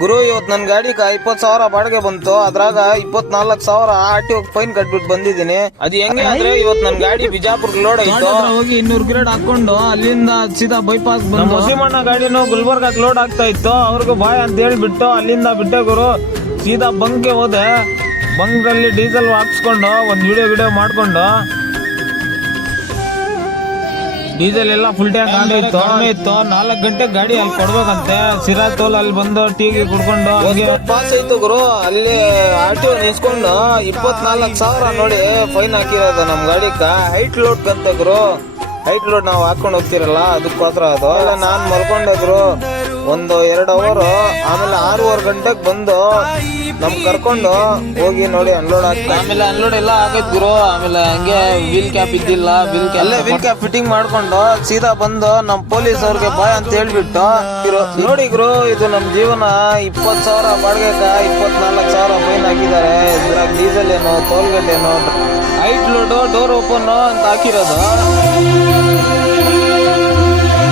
ಗುರು ಇವತ್ತು ನನ್ನ ಗಾಡಿಗೆ 20,000 ಬಾಡಿಗೆ ಬಂತು. ಅದ್ರಾಗ 24,000 RTO ಫೈನ್ ಕಟ್ಬಿಟ್ಟು ಬಂದಿದ್ದೀನಿ. ಅದು ಹೆಂಗೆ ಅಂದ್ರೆ ಇವತ್ತು ನನ್ನ ಗಾಡಿ ಬಿಜಾಪುರ್ ಲೋಡ್ ಆಯ್ತು. ಹೋಗಿ 200 ಗ್ರೇಡ್ ಹಾಕೊಂಡು ಅಲ್ಲಿಂದ ಸೀದಾ ಬೈಪಾಸ್ ಬಂದು ಮುಸಿಮಣ್ಣ ಗಾಡಿನೂ ಗುಲ್ಬರ್ಗಕ್ಕೆ ಲೋಡ್ ಆಗ್ತಾ ಇತ್ತು. ಅವ್ರಿಗೂ ಬಾಯ್ ಅಂತ ಹೇಳ್ಬಿಟ್ಟು ಅಲ್ಲಿಂದ ಬಿಟ್ಟೆ ಗುರು. ಸೀದಾ ಬಂಕ್ಗೆ ಹೋದೆ. ಬಂಕ್ದಲ್ಲಿ ಡೀಸೆಲ್ ಹಾಕ್ಸ್ಕೊಂಡು ಒಂದು ವಿಡಿಯೋ ಮಾಡ್ಕೊಂಡು ಡೀಸೆಲ್ ಎಲ್ಲ ಫುಲ್ ಟ್ಯಾಂಕ್ ಆಗಿತ್ತು. 4 ಗಂಟೆ ಗಾಡಿ ಅಲ್ಲಿ ಕೊಡ್ಬೇಕಂತೆ. ಸಿರಾತೋಲ್ ಅಲ್ಲಿ ಬಂದು ಟೀ ಕುಡ್ಕೊಂಡು ಪಾಸ್ ಆಯ್ತು ಗುರು. ಅಲ್ಲಿ RTO ನಿಲ್ಸ್ಕೊಂಡು 24,000 ನೋಡಿ ಫೈನ್ ಹಾಕಿರೋದು ನಮ್ ಗಾಡಿಕ. ಹೈಟ್ ಲೋಡ್ ಕಂತೆ ಗುರು. ಹೈಟ್ ಲೋಡ್ ನಾವು ಹಾಕೊಂಡು ಹೋಗ್ತಿರಲ್ಲ ಅದಕ್ಕೋಸ್ಕರ ಅದು. ನಾನ್ ಮಲ್ಕೊಂಡಿದ್ರು 1-2 ಅವರ್. ಆಮೇಲೆ 6:15 ಗಂಟೆಗೆ ಬಂದು ನಮ್ ಕರ್ಕೊಂಡು ಹೋಗಿ ನೋಡಿ ಅನ್ಲೋಡ್ ಆಗ್ತಾ. ಆಮೇಲೆ ಅನ್ಲೋಡ್ ಎಲ್ಲ ಆಗೈತ್ ಗುರು. ಆಮೇಲೆ ಹಂಗೆ ವೀಲ್ ಕ್ಯಾಪ್ ಇದ್ದಿಲ್ಲ. ವೀಲ್ ಕ್ಯಾಪ್ ಫಿಟ್ಟಿಂಗ್ ಮಾಡ್ಕೊಂಡು ಸೀದಾ ಬಂದು ನಮ್ ಪೊಲೀಸ್ ಅವ್ರಿಗೆ ಬಾಯ್ ಅಂತ ಹೇಳ್ಬಿಟ್ಟು ನೋಡಿ ಗುರು. ಇದು ನಮ್ ಜೀವನ. 20,000 ಬಾಡಿಗೆಕ 24,000 ಫೈನ್ ಹಾಕಿದ್ದಾರೆ. ಇದ್ರಾಗ ಡೀಸೆಲ್ ಏನು ಟೋಲ್ ಗೇಟ್ ಏನು ಹೈಟ್ ಲೋಡು ಡೋರ್ ಓಪನ್ ಅಂತ ಹಾಕಿರೋದು.